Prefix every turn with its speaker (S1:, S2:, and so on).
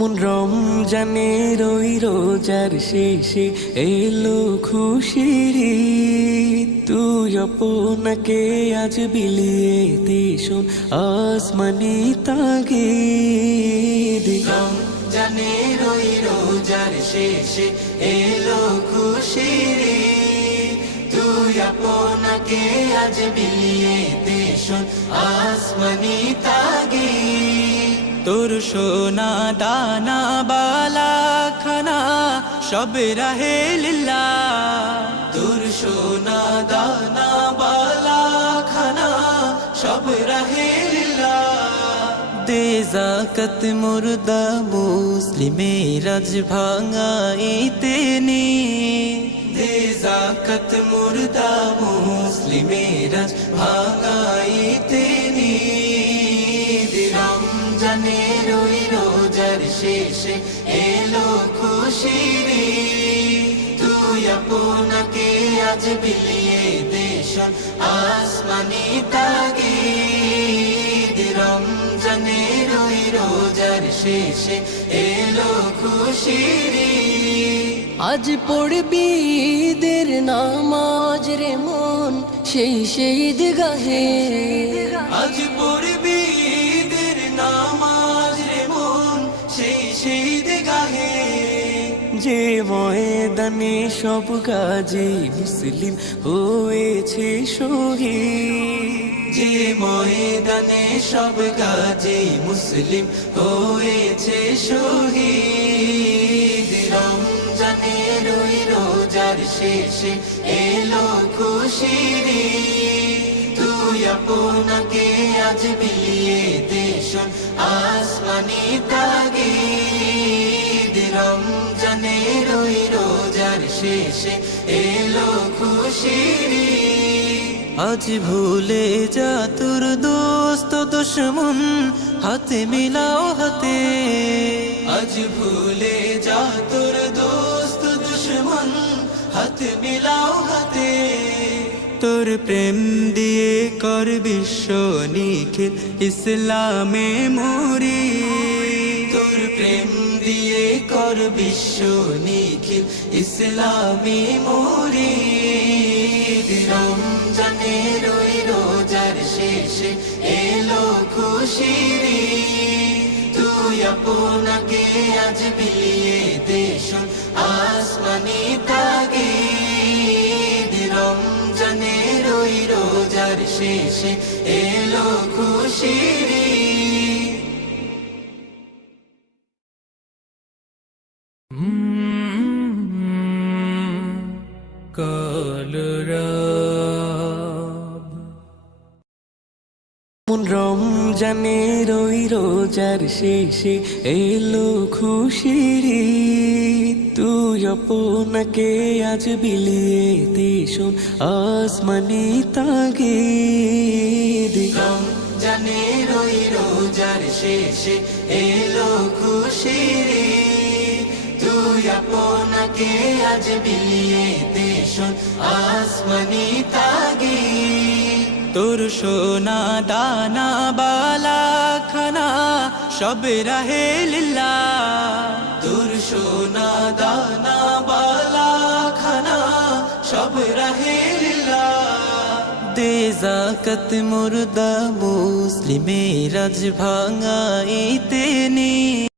S1: রমজানের ওই রোজার শেষে এলো খুশির। তুই আপনাকে আজ বিলিয়ে দেশন আসমানি তাগে রমজানের ওই রোজার শেষে এলো খুশির। তুই আপনাকে আজ বিলিয়ে দেশন আসমানি তাগে তোর সোনা, দানা, বালা, খানা, সব রাহে লীলা। তোর সোনা, দানা, বালা, খানা, সব রাহে লীলা। দে জাকত মুর্দা, মুসলিমে রাজ ভাঙাইতে নি। দে জাকত মুর্দা, মুসলিমে রাজ রোজার এলো খুশির তুই আপনাকে আজ বিলিয়ে দেশন আসমানি তাগে রমজানের ওই রোজার শেষে এলো খুশির
S2: আজ পড়বি ঈদের নামাজ রে মন সেই সেই গাহে
S1: আজ পড়বি যে ময়দানে সব কাজে মুসলিম হয়েছে শহীদ। যে ময়দানে সব কাজে মুসলিম হয়েছে শহীদ। রমজানের ওই রোজার শেষে এলো খুশির। তুই আপনাকে আজ বিলিয়ে দেশ আসমানি তাগে রমজানের ওই রোজার শেষে এলো খুশির আজ ভুলে যা তোর দোস্ত দুশ্মন হাতে মিলাও হাতে। আজ ভুলে যা তোর দোস্ত দুশ্মন হাতে মিলাও হাতে। তোর প্রেম দিয়ে কর বিশ্ব নিখিল ইসলামে মরি দিয়ে কর বিশ্ব নিখিল ইসলামে মরি রমজানের ওই রোজার শেষে এলো খুশির। তুই আপনাকে আজ বিলিয়ে দেশন আসমানি তাগে রমজানের ওই রোজার শেষে এলো খুশির রমজানের ওই রোজার শেষে এলো খুশির। তুই আপনাকে আজ বিলিয়ে দেশন আসমানি তাগে রমজানের ওই রোজার শেষে এলো খুশির। তুই আপনাকে আজ বিলিয়ে দেশন আসমানি তাগে তোর সোনা দানা বালা খানা সব রাহে লীলা। তোর সোনা দানা বালা খানা সব রাহে লীলা। দে জাকত মুর্দা মুসলিমে রাজ ভাঙাইতে নি